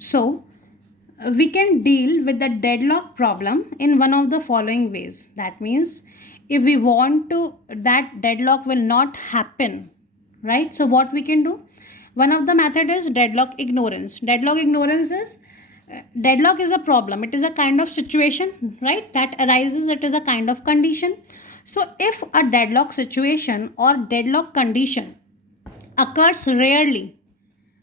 So we can deal with the deadlock problem in one of the following ways. That means if we want to that deadlock will not happen, right? So what we can do, one of the method is deadlock ignorance. Deadlock is a problem, it is a kind of situation, right, that arises, it is a kind of condition. So if a deadlock situation or deadlock condition occurs rarely,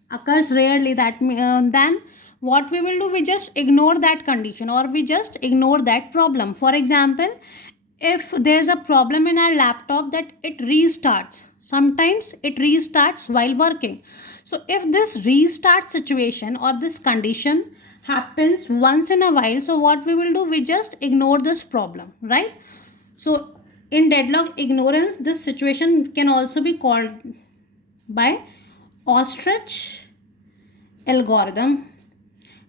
then what we will do, we just ignore that condition or we just ignore that problem. For example, if there's a problem in our laptop that it restarts, sometimes it restarts while working. So if this restart situation or this condition happens once in a while, so what we will do, we just ignore this problem, right? So in deadlock ignorance, this situation can also be called by ostrich algorithm.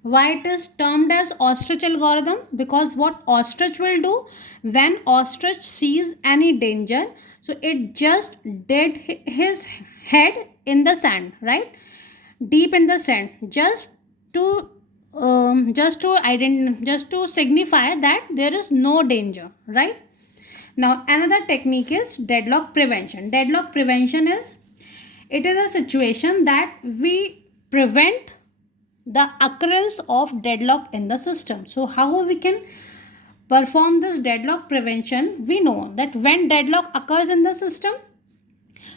Why it is termed as ostrich algorithm? Because what ostrich will do, when ostrich sees any danger, so it just did his head in the sand, right, deep in the sand, to just to signify that there is no danger, right? Now another technique is deadlock prevention. Deadlock prevention is, it is a situation that we prevent the occurrence of deadlock in the system. So how we can perform this deadlock prevention? We know that when deadlock occurs in the system,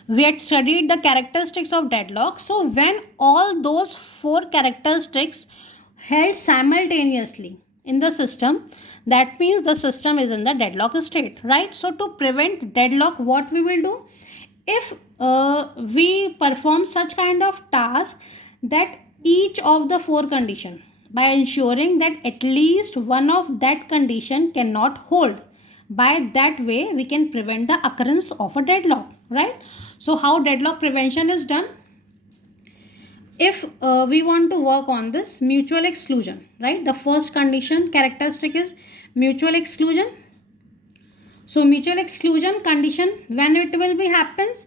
we had studied the characteristics of deadlock. So when all those four characteristics held simultaneously in the system, that means the system is in the deadlock state, right? So to prevent deadlock, what we will do, if we perform such kind of task that each of the four condition, by ensuring that at least one of that condition cannot hold, by that way we can prevent the occurrence of a deadlock, right? So how deadlock prevention is done? If we want to work on this mutual exclusion, right, the first condition characteristic is mutual exclusion. So mutual exclusion condition, when it will be happens,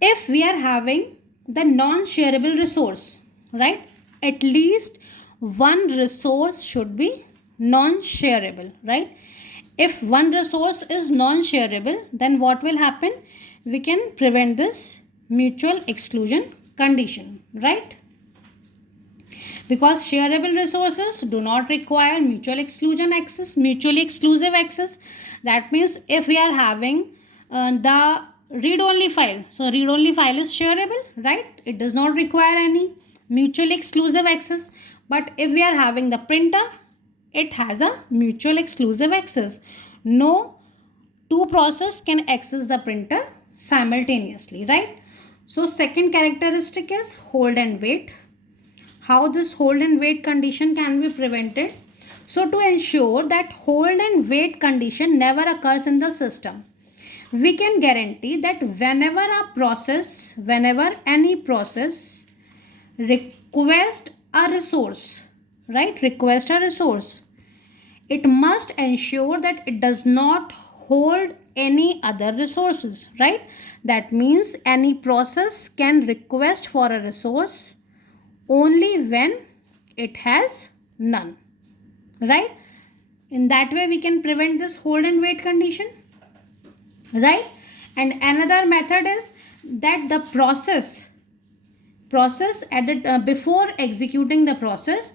if we are having the non-shareable resource, right, at least one resource should be non-shareable, right? If one resource is non-shareable, then what will happen, we can prevent this mutual exclusion condition, right? Because shareable resources do not require mutual exclusion access, mutually exclusive access. That means if we are having the read only file, so read only file is shareable, right, it does not require any mutually exclusive access. But if we are having the printer, it has a mutual exclusive access. No two process can access the printer simultaneously, right? So second characteristic is hold and wait. How this hold and wait condition can be prevented? So to ensure that hold and wait condition never occurs in the system, we can guarantee that whenever any process request a resource, right, request a resource, it must ensure that it does not hold any other resources, right? That means any process can request for a resource only when it has none, right? In that way we can prevent this hold and wait condition, right? And another method is that the process at the before executing the process,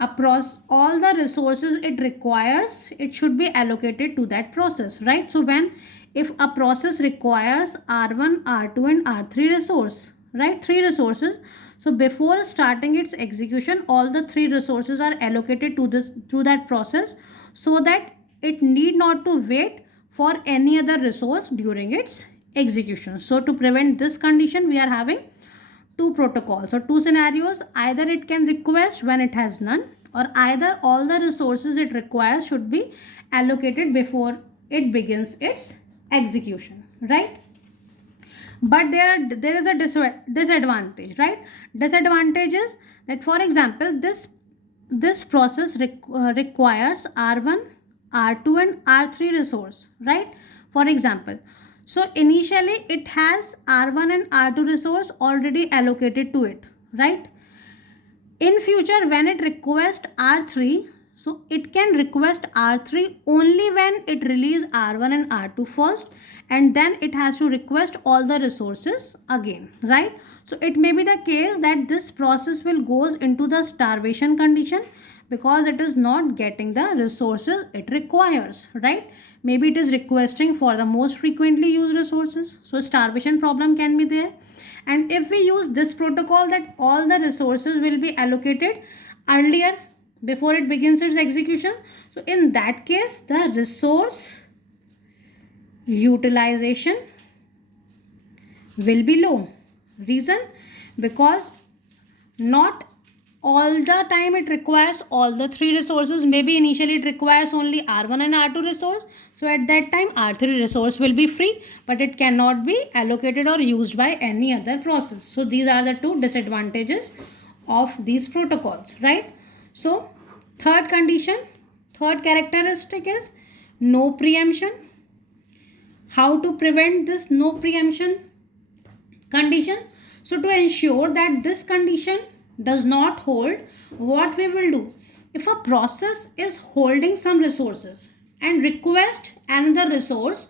all the resources it requires, it should be allocated to that process, right? So when, if a process requires r1, r2 and r3 resource, right, three resources, so before starting its execution, all the three resources are allocated to that process, so that it need not to wait for any other resource during its execution. So to prevent this condition, we are having two protocols or two scenarios. Either it can request when it has none, or either all the resources it requires should be allocated before it begins its execution, right? But there is a disadvantage, right? Disadvantage is that, for example, this process requires r1, r2 and r3 resource, right? For example, so initially it has r1 and r2 resource already allocated to it, right? In future, when it requests R3, so it can request R3 only when it release R1 and R2 first, and then it has to request all the resources again, right? So it may be the case that this process will goes into the starvation condition because it is not getting the resources it requires, right? Maybe it is requesting for the most frequently used resources. So starvation problem can be there. And if we use this protocol, that all the resources will be allocated earlier before it begins its execution, so in that case the resource utilization will be low. Reason? Because not all the time it requires all the three resources. Maybe initially it requires only R1 and R2 resource, so at that time R3 resource will be free, but it cannot be allocated or used by any other process. So these are the two disadvantages of these protocols, right? So third condition, third characteristic is no preemption. How to prevent this no preemption condition? So to ensure that this condition does not hold, what we will do, if a process is holding some resources and request another resource,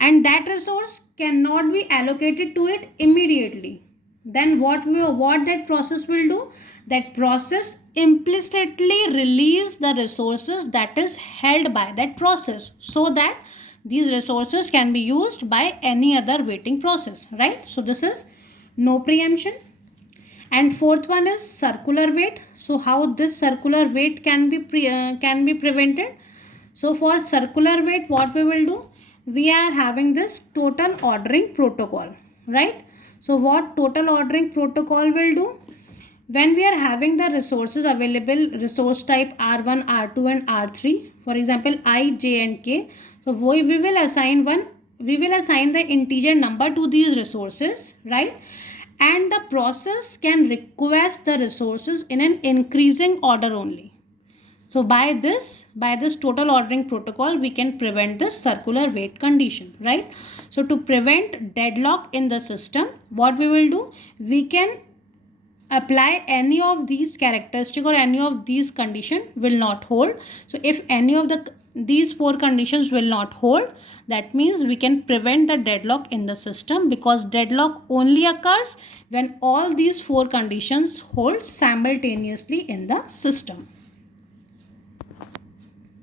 and that resource cannot be allocated to it immediately, then what that process will do, that process implicitly release the resources that is held by that process, so that these resources can be used by any other waiting process, right? So this is no preemption. And fourth one is circular wait. So how this circular wait can be prevented? So for circular wait, what we will do, we are having this total ordering protocol, right? So what total ordering protocol will do, when we are having the resources available, resource type R1, R2 and R3, for example I, J and K, so we will assign the integer number to these resources, right? And the process can request the resources in an increasing order only. So by this total ordering protocol, we can prevent this circular wait condition, right? So to prevent deadlock in the system, what we will do, we can apply any of these characteristic or any of these condition will not hold. So if any of these four conditions will not hold, that means we can prevent the deadlock in the system, because deadlock only occurs when all these four conditions hold simultaneously in the system.